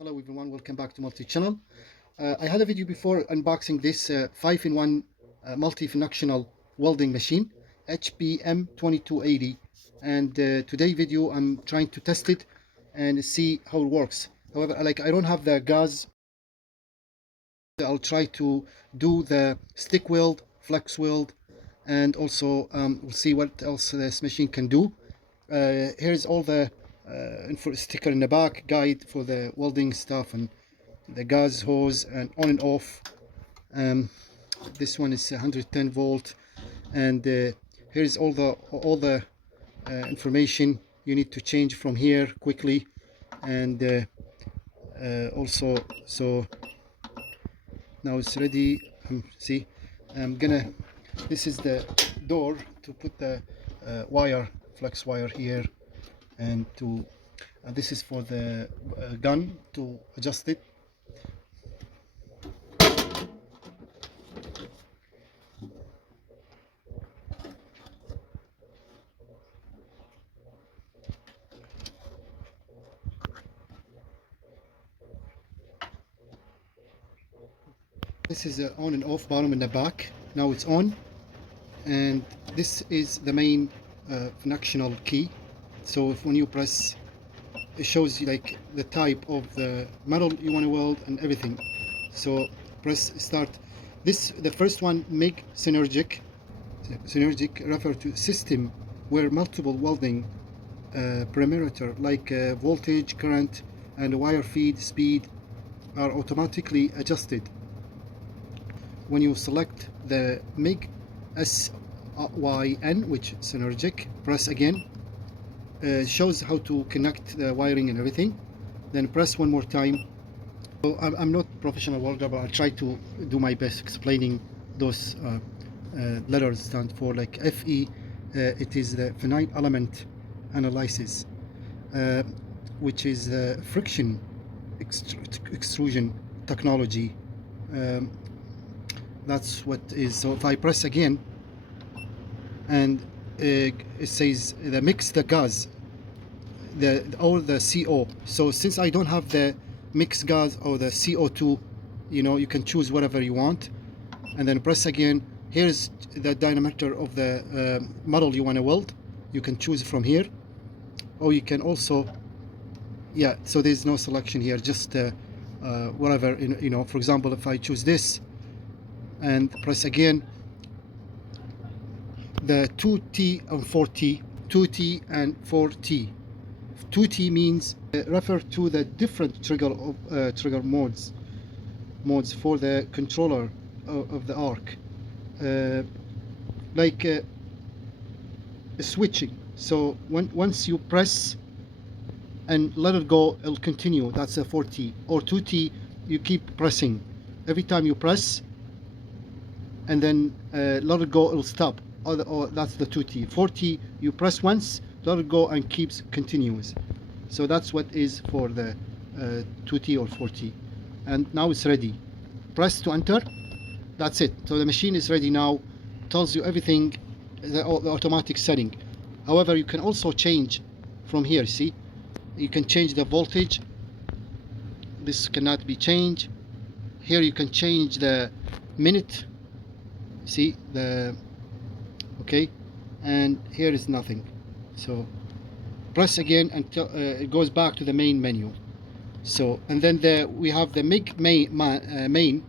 Hello everyone, welcome back to multi-channel. I had a video before unboxing this 5-in-1 multifunctional welding machine HPM 2280, and today video I'm trying to test it and see how it works. However, I don't have the gas. I'll try to do the stick weld, flux weld, and also we'll see what else this machine can do. Here's all the sticker in the back, guide for the welding stuff and the gas hose and on and off. This one is 110 volt, and here's all the information you need to change from here quickly, and also so now it's ready. See, this is the door to put the flux wire here, and this is for the gun to adjust it. This is the on and off bottom in the back. Now it's on, and this is the main functional key. So when you press, it shows you like the type of the metal you want to weld and everything. So press start. The first one, MIG Synergic. Synergic refer to system where multiple welding parameter like voltage, current, and wire feed speed are automatically adjusted. When you select the MIG SYN, which Synergic, press again. Shows how to connect the wiring and everything. Then press one more time. So I'm not professional welder, but I'll try to do my best explaining those letters stand for. Like FE, it is the finite element analysis, which is the friction extrusion technology. That's what is. So if I press again, and it says the mix the gas, or the CO. So since I don't have the mixed gas or the CO2, you can choose whatever you want, and then press again. Here's the diameter of the model you want to weld. You can choose from here, or you can also, so there's no selection here, just whatever. For example, if I choose this and press again, the 2T and 4T, 2T and 4T. 2T means refer to the different trigger modes for the controller of the arc, switching. So once you press and let it go, it'll continue. That's a 4T. Or 2T, you keep pressing. Every time you press and then let it go, it'll stop. Or that's the 2T. 4T, you press once, let it go, and continues. So that's what is for the 2T or 4T. And now it's ready. Press to enter. That's it. So the machine is ready now. Tells you everything, the automatic setting. However, you can also change from here. See, you can change the voltage. This cannot be changed. Here you can change the minute. See the okay, and here is nothing. So press again until it goes back to the main menu. So, and then we have the MIG main,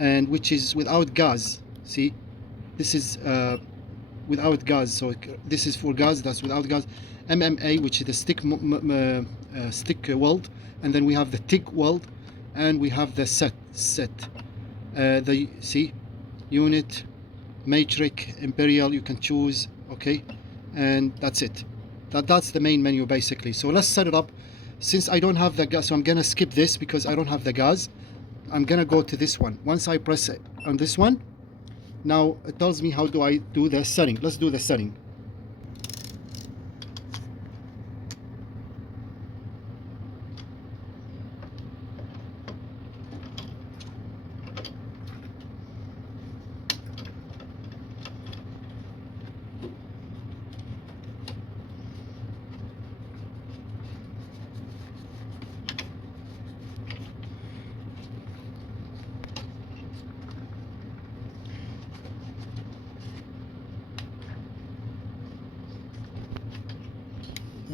and which is without gas. See, this is without gas. So this is for gas. That's without gas. MMA, which is the stick weld, and then we have the TIG weld, and we have the set. See, unit, matrix, imperial, you can choose. Okay, and that's it. That's the main menu basically. So let's set it up. Since I don't have the gas, so I'm gonna skip this because I don't have the gas. I'm gonna go to this one. Once I press it on this one, now it tells me how do I do the setting. Let's do the setting.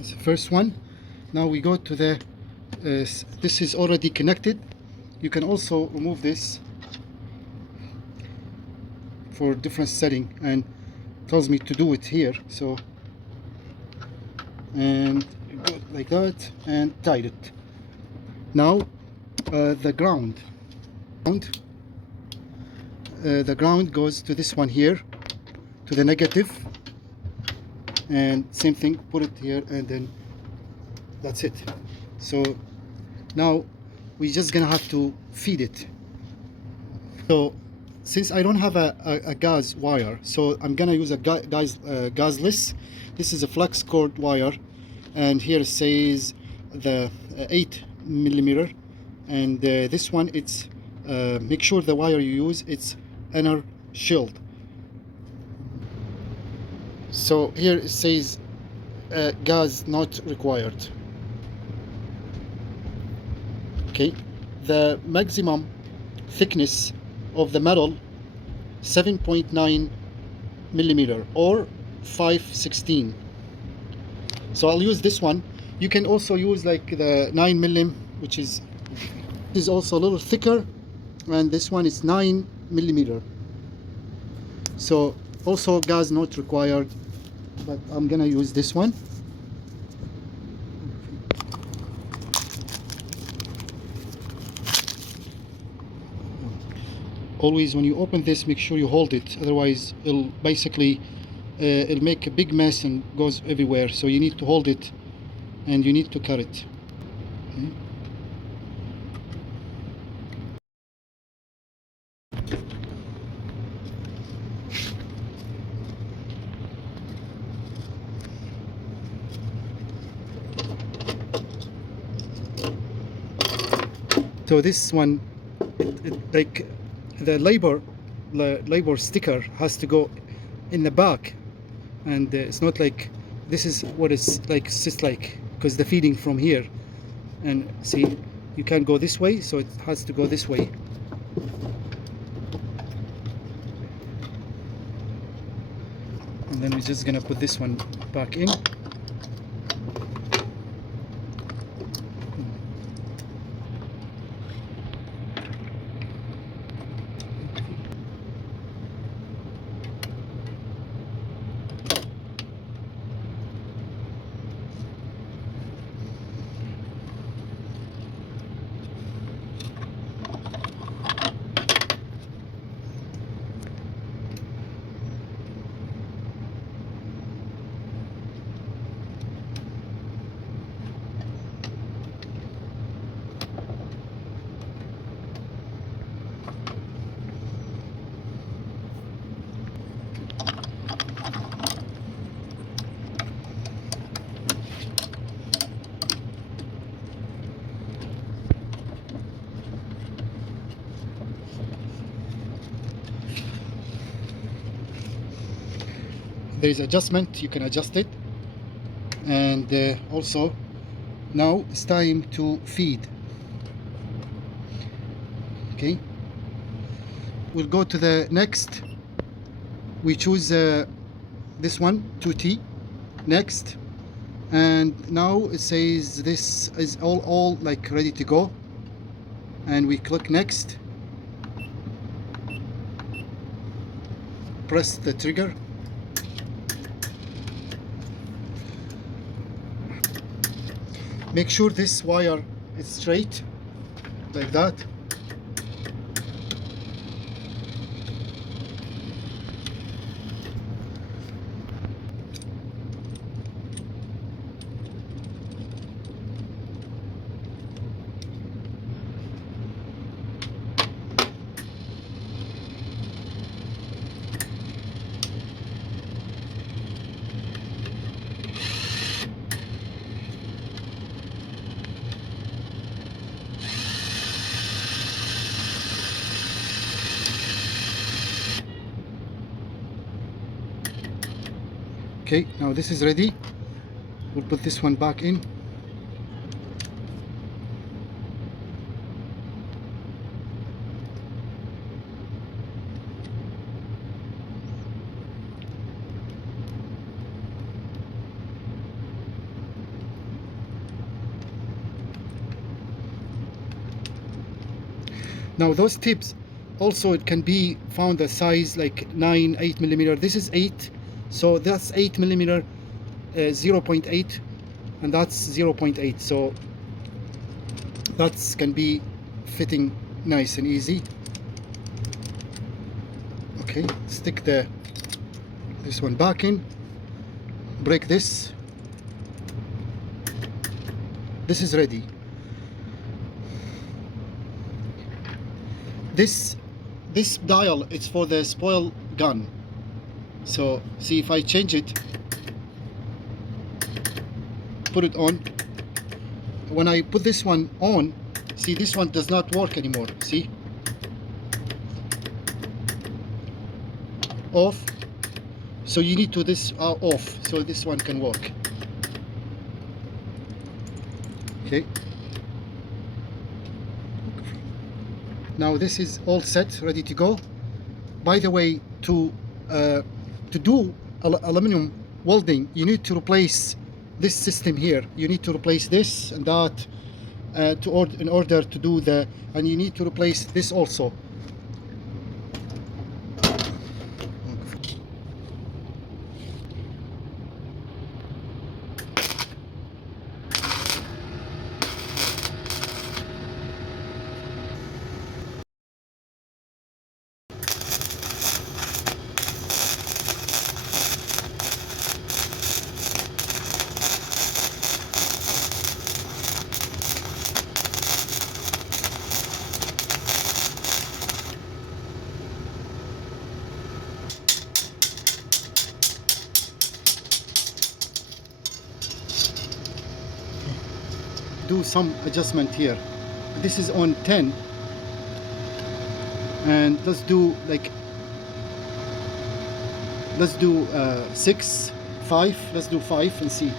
That's the first one. Now we go to the this is already connected. You can also remove this for different setting, and tells me to do it here. So, and you go like that and tied it. Now the ground the ground goes to this one here, to the negative, and same thing, put it here, and then that's it. So now we're just gonna have to feed it. So since I don't have a gas wire, so I'm gonna use a gasless. This is a flux cord wire, and here it says the 8 mm, and this one, it's make sure the wire you use, it's inner shield. So here it says gas not required. Okay, the maximum thickness of the metal 7.9 mm or 5/16. So I'll use this one. You can also use like the 9 mm, which is also a little thicker, and this one is 9 mm. So also gas not required, but I'm gonna use this one. Always when you open this, make sure you hold it, otherwise it'll basically it'll make a big mess and goes everywhere. So you need to hold it and you need to cut it. Okay. So this one, like the labor sticker has to go in the back, and it's not like this is what it's like. It's just like, because the feeding from here, and see, you can't go this way, so it has to go this way. And then we're just gonna put this one back in. There is adjustment, you can adjust it. And also now it's time to feed. Okay, we'll go to the next. We choose this one, 2T, next, and now it says this is all like ready to go, and we click next, press the trigger. Make sure this wire is straight, like that. Okay, now this is ready. We'll put this one back in. Now those tips also, it can be found a size like 9, 8 millimeter. This is 8, so that's 8 millimeter, 0.8, and that's 0.8, so that can be fitting nice and easy. Okay, stick this one back in, break this. This is ready. This dial, it's for the spoil gun. So see, if I change it, put it on, when I put this one on, see, this one does not work anymore. See, off. So you need to this off, so this one can work. Okay, now this is all set, ready to go. By the way, to do aluminum welding, you need to replace this system here. You need to replace this and that in order to do and you need to replace this also. Do some adjustment here. This is on 10, and let's do 6, 5. Let's do 5 and see.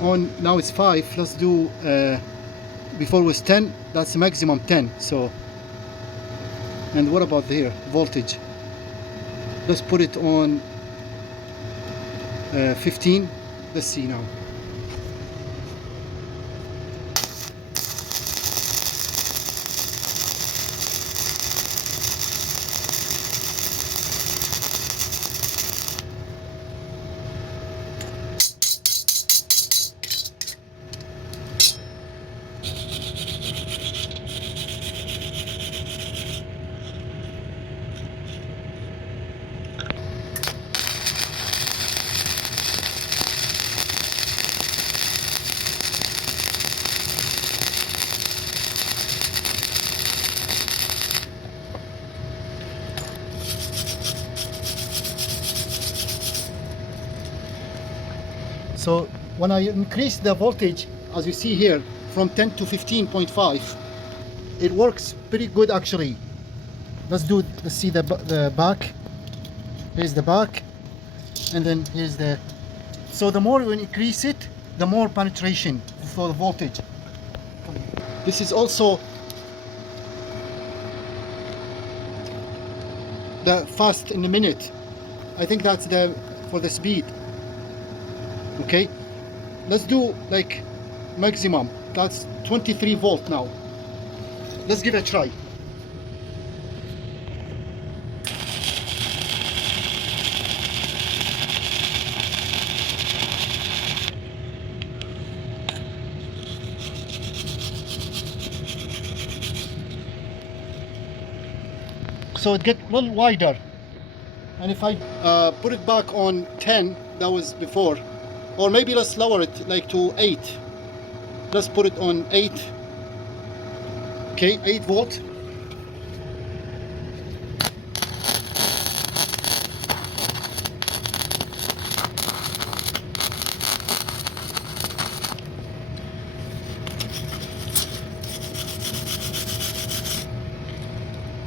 On now it's 5. Let's do before it was 10. That's the maximum 10. So, and what about here, voltage? Let's put it on 15. Let's see now. So when I increase the voltage, as you see here, from 10 to 15.5, it works pretty good actually. Let's see the back. Here's the back, and then here's the. So the more we increase it, the more penetration for the voltage. This is also the fast in a minute. I think that's for the speed. Okay, let's do like maximum. That's 23 volt now. Let's give it a try. So it gets a little wider, and if I put it back on 10, that was before. Or maybe let's lower it like to 8. Let's put it on 8. Okay, 8 volt.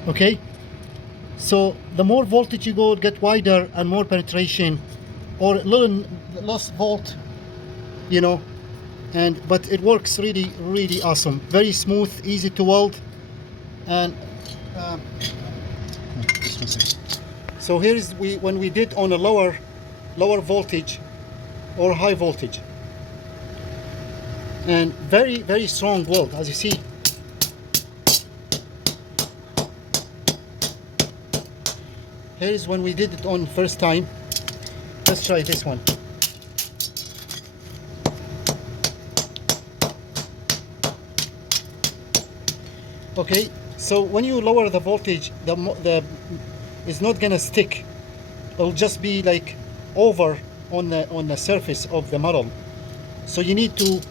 Okay, so the more voltage you go, get wider and more penetration, or a little less volt, you know, but it works really awesome, very smooth, easy to weld, and Just one second. So here is when we did on a lower voltage or high voltage, and very strong weld, as you see. Here is when we did it on first time. Let's try this one. Okay, so when you lower the voltage, the it's not gonna stick. It'll just be like over on the surface of the metal. So you need to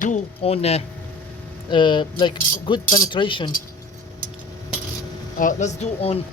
do on like good penetration. Let's do on.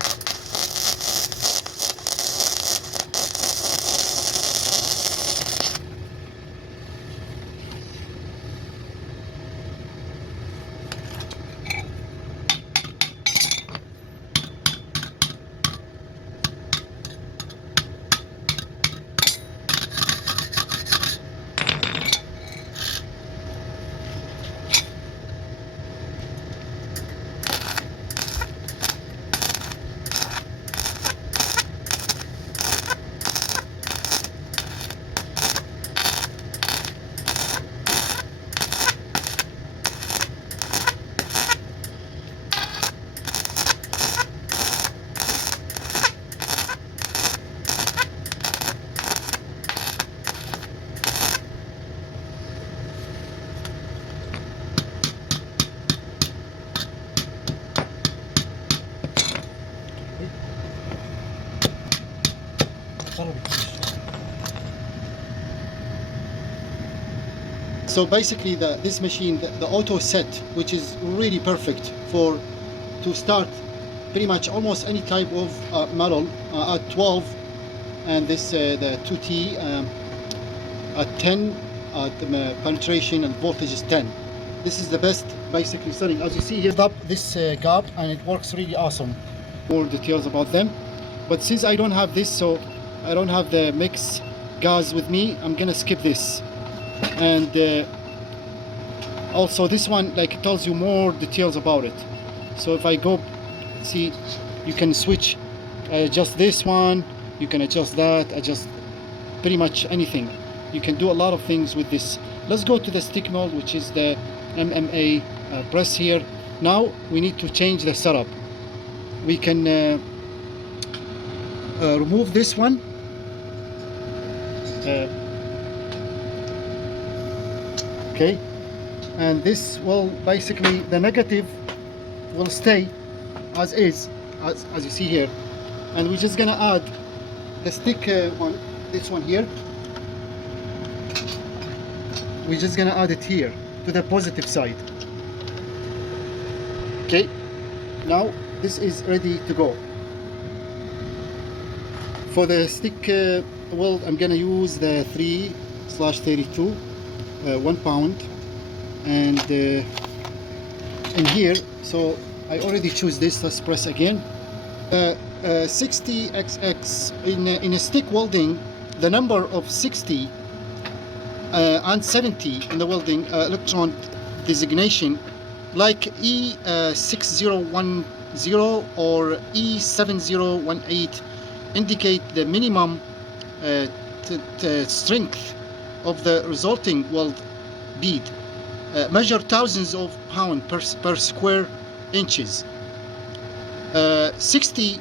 So basically this machine, the auto set, which is really perfect to start pretty much almost any type of metal at 12, and this the 2T at 10, the penetration and voltage is 10. This is the best basically setting. As you see here, up this gap, and it works really awesome. More details about them, but since I don't have this, so I don't have the mix gas with me, I'm gonna skip this. And also this one, like, it tells you more details about it. So if I go, see, you can switch, adjust this one, you can adjust that, adjust pretty much anything. You can do a lot of things with this. Let's go to the stick node, which is the MMA press here. Now we need to change the setup. We can remove this one. Okay, and this will basically, the negative will stay as is, as you see here, and we're just gonna add the stick one, this one here. We're just gonna add it here to the positive side. Okay, now this is ready to go. For the stick weld, I'm gonna use the 3/32. 1 pound, and in here, so I already choose this. Let's press again. 60XX in a stick welding, the number of 60 and 70 in the welding electron designation, like E6010 or E7018, indicate the minimum strength of the resulting weld bead. Measure thousands of pounds per square inches. 60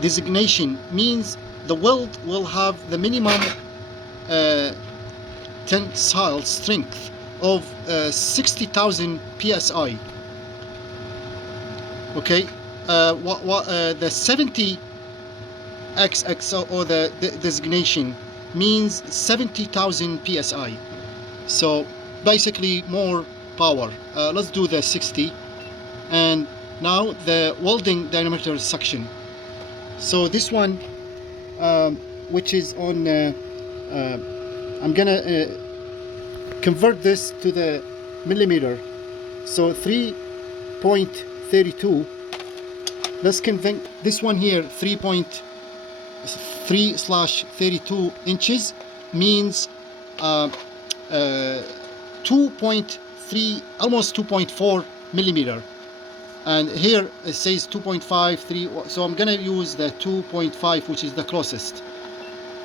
designation means the weld will have the minimum tensile strength of 60,000 psi. Okay, the 70 XX or the designation means 70,000 psi. So basically more power. Let's do the 60, and now the welding diameter section. So this one, which is on, I'm gonna convert this to the millimeter. So 3.32. Let's convert this one here. 3.3/32 inches means 2.3, almost 2.4 millimeter. and here it says 2.5, 3, so I'm gonna use the 2.5, which is the closest.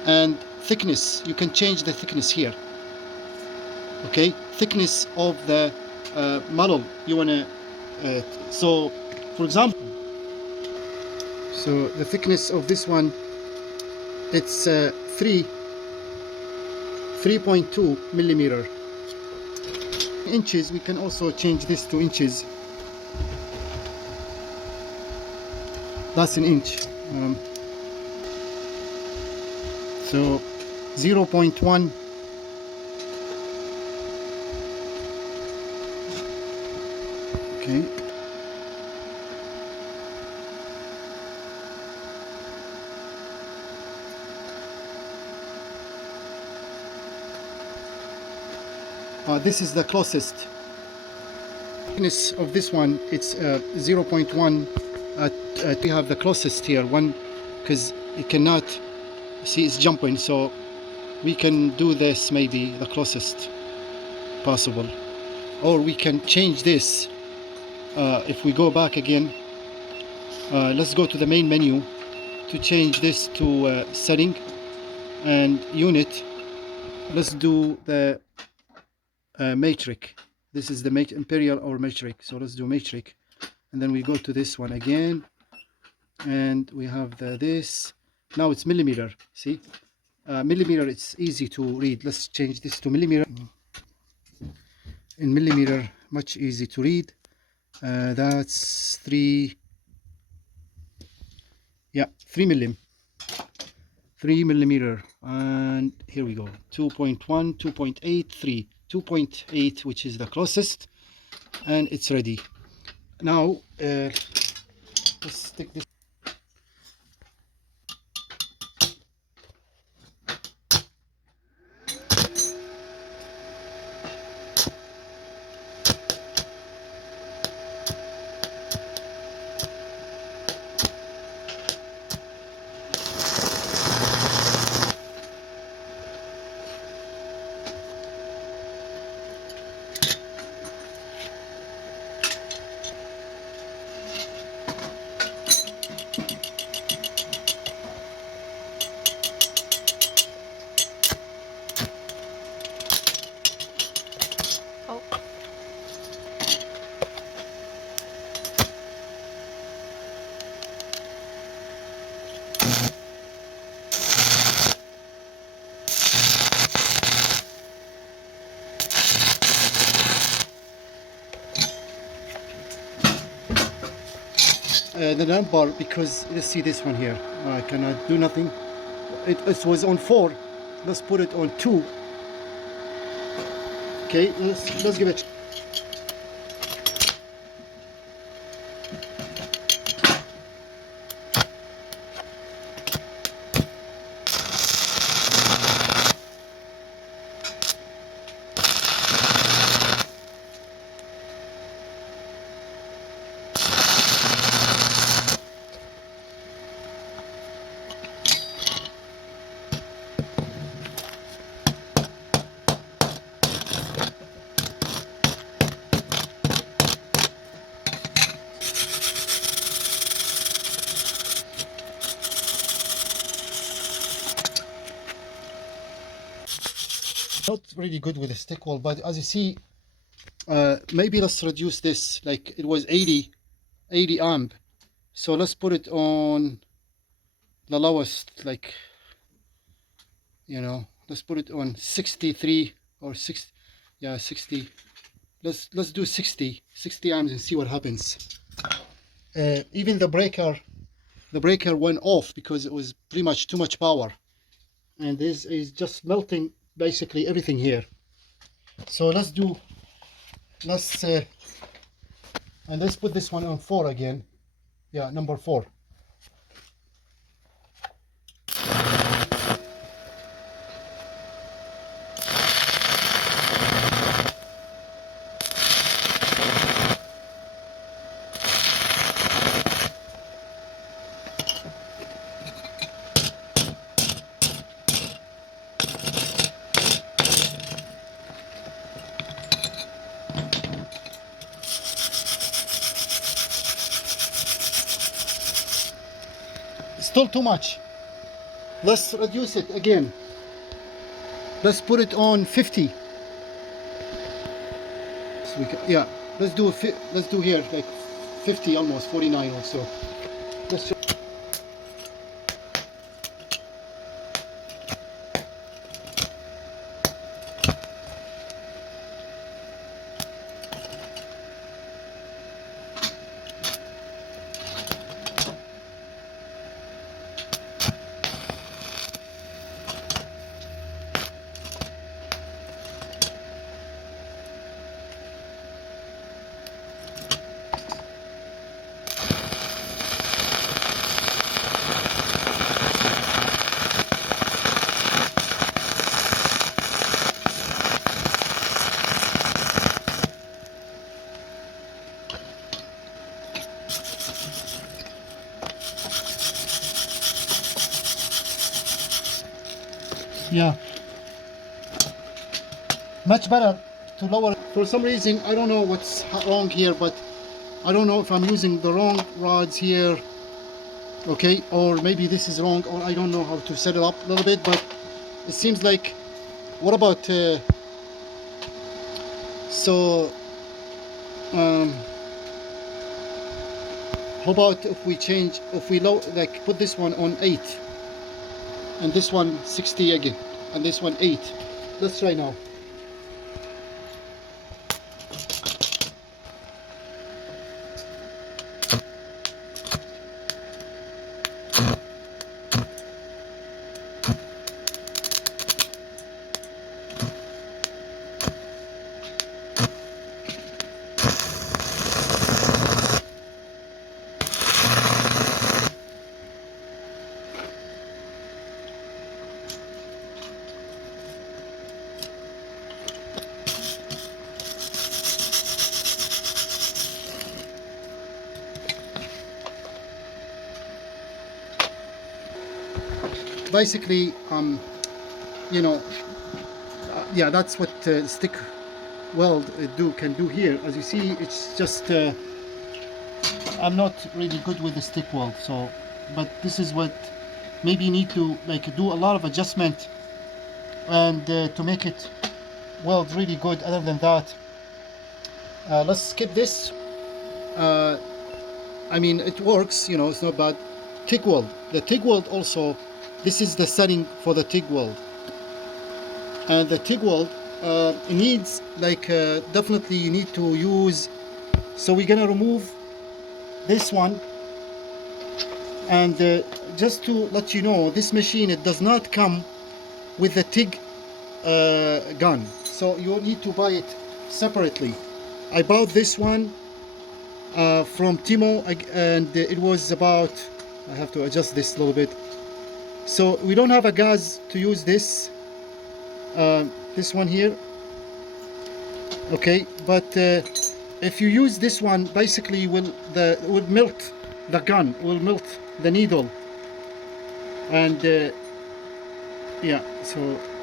And thickness, you can change the thickness here. Okay, thickness of the model you wanna, so for example, so the thickness of this one, it's 3.2 millimeter. Inches, we can also change this to inches. That's an inch. So 0.1. Okay. This is the closest. Thickness of this one, it's 0.1. We have the closest here, one, because you cannot see it's jumping, so we can do this maybe the closest possible, or we can change this. If we go back again, let's go to the main menu to change this to setting and unit. Let's do the matrix. This is the imperial or matrix, so let's do matrix, and then we go to this one again, and we have this. Now it's millimeter. See, millimeter, it's easy to read. Let's change this to millimeter. In millimeter, much easy to read. That's 3 millim. 3 millimeter, and here we go. 2.1, 2.8, 3, 2.8, which is the closest, and it's ready. Now let's stick this. The number, because let's see this one here, I cannot do nothing. It was on 4. Let's put it on 2. Okay, let's give it. Not really good with the stick wall, but as you see, maybe let's reduce this. Like it was 80 amp, so let's put it on the lowest, like, you know, let's put it on 63 or 60. Yeah, 60. Let's do 60 amps and see what happens. Even the breaker went off because it was pretty much too much power, and this is just melting basically everything here. So let's put this one on 4 again. Yeah, number 4. still too much. Let's reduce it again. Let's put it on 50. So we can, yeah, let's do here like 50, almost 49 or so. Let's just, yeah, much better to lower. For some reason, I don't know what's wrong here, but I don't know if I'm using the wrong rods here, okay, or maybe this is wrong, or I don't know how to set it up a little bit, but it seems like, what about how about if we change, if we like put this one on 8 and this one 60 again and this one 8. Let's try now. Basically, you know, yeah, that's what stick weld can do here. As you see, it's just I'm not really good with the stick weld, so, but this is what maybe you need to like do a lot of adjustment and to make it weld really good. Other than that, let's skip this. I mean, it works, you know, it's not bad. TIG weld, the TIG weld also, this is the setting for the TIG weld, and the TIG weld it needs like definitely you need to use. So we're gonna remove this one, and just to let you know, this machine, it does not come with the TIG gun, so you need to buy it separately. I bought this one from Timo, and it was about, I have to adjust this a little bit. So we don't have a gas to use this this one here, okay, but if you use this one, basically will melt the gun, will melt the needle, and yeah, so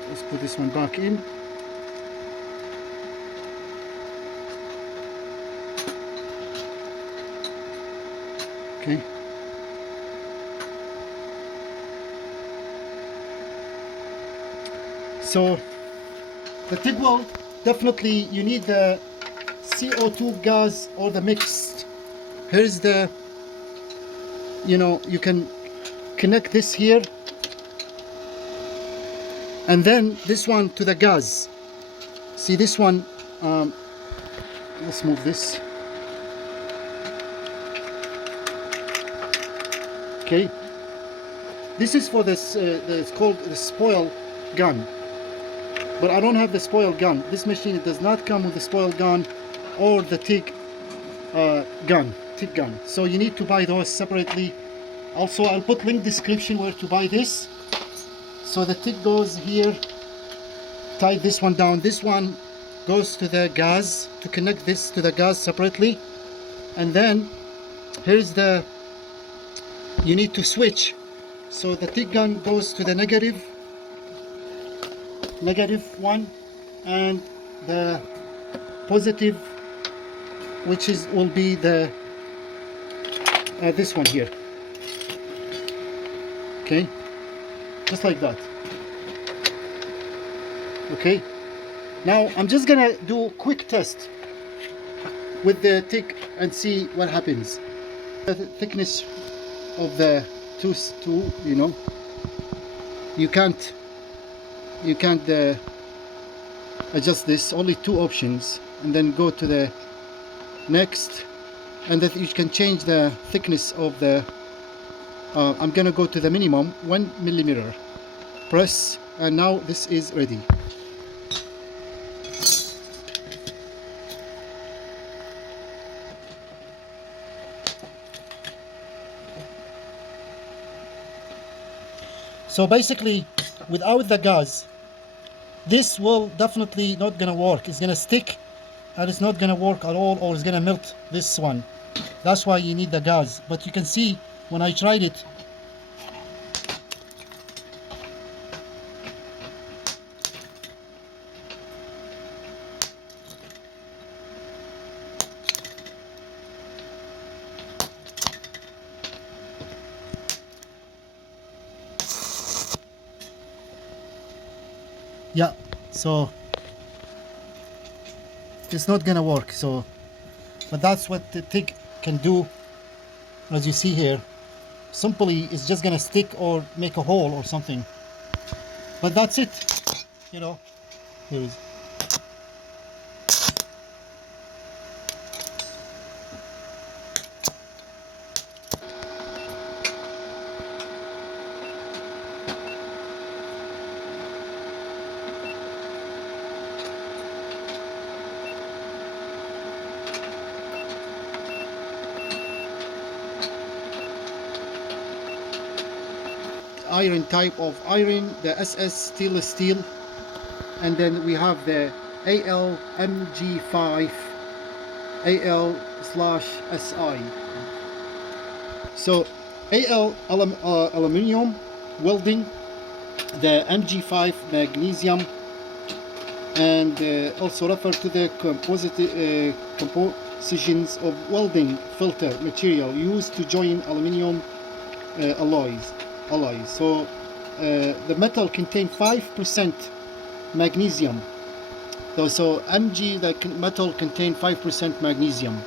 let's put this one back in. Okay. So the TIG weld, definitely you need the CO2 gas or the mixed. Here's the, you know, you can connect this here and then this one to the gas. See this one, let's move this. Okay, this is for this, it's called the spoil gun, but I don't have the spoil gun. This machine, it does not come with the spoil gun or the TIG gun. So you need to buy those separately. Also, I'll put link description where to buy this. So the TIG goes here, tie this one down. This one goes to the gas, to connect this to the gas separately. And then here's the, you need to switch. So the TIG gun goes to the negative one, and the positive, which will be the this one here. Okay, just like that. Okay, now I'm just gonna do a quick test with the tick and see what happens. The thickness of the tooth tool, you know, you can't adjust this. Only two options, and then go to the next, and that you can change the thickness of the I'm gonna go to the minimum 1 millimeter. Press, and now this is ready. So basically, without the gas, this will definitely not gonna work. It's gonna stick, and it's not gonna work at all, or it's gonna melt this one. That's why you need the gas. But you can see when I tried it, yeah, so it's not gonna work. So, but that's what the TIG can do. As you see here, simply it's just gonna stick or make a hole or something. But that's it, you know. Here is. Iron type of iron, the SS stainless steel, and then we have the AL MG5 AL/SI. So AL aluminium welding, the MG5 magnesium, and also refer to the compositions of welding filter material used to join aluminium alloys. So the metal contain 5% magnesium. So MG, the metal contain 5% magnesium,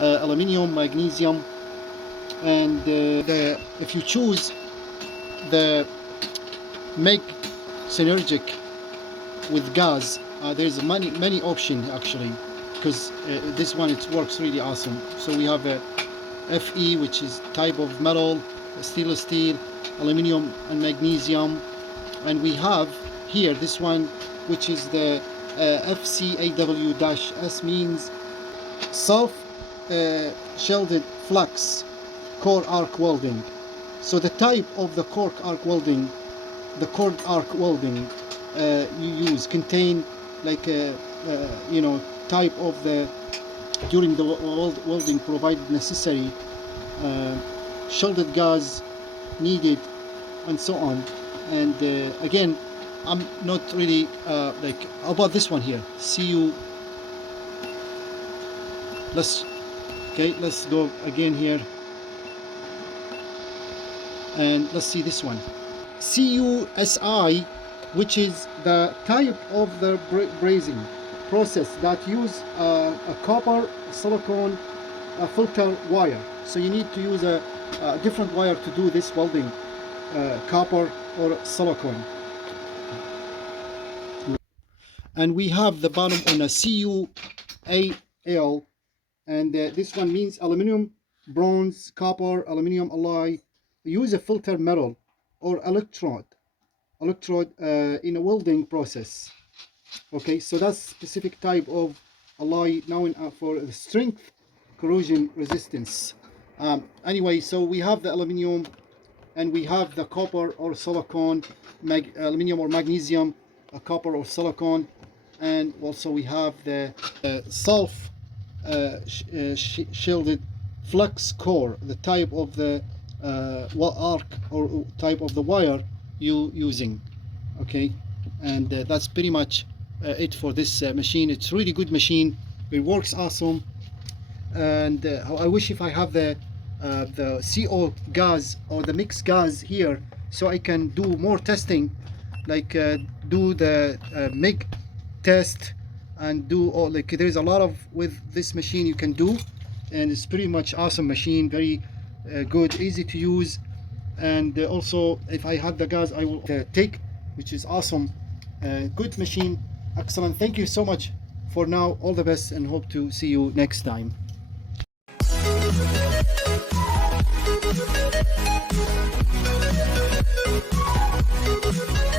aluminium, magnesium, and if you choose the MIG Synergic with gas, there's many options actually, because this one, it works really awesome. So we have a FE, which is type of metal, stainless steel, aluminium and magnesium, and we have here this one, which is the FCAW-S, means self shielded flux core arc welding. So the type of the core arc welding, you use contain like a type of the during the welding provided necessary shielded gas needed, and so on. And again, I'm not really like about this one here. Let's go again here, and let's see this one, CUSI, which is the type of the brazing process that use a copper silicone filter wire. So you need to use a different wire to do this welding, copper or silicone. And we have the bottom on a CUAL, and this one means aluminum, bronze, copper, aluminum alloy. Use a filter metal or electrode in a welding process. Okay, so that's specific type of alloy known for the strength, corrosion resistance. Anyway, so we have the aluminum, and we have the copper or silicone, aluminum or magnesium, copper or silicone, and also we have the self shielded flux core, the type of the arc or type of the wire you using. Okay, and that's pretty much it for this machine. It's really good machine. It works awesome, and I wish if I have the the CO gas or the mixed gas here, so I can do more testing, like do the MIG test and do all, like there's a lot of with this machine you can do, and it's pretty much awesome machine, very good, easy to use. And also if I had the gas I will take, which is awesome. Good machine, excellent. Thank you so much for now. All the best and hope to see you next time. We'll be right back.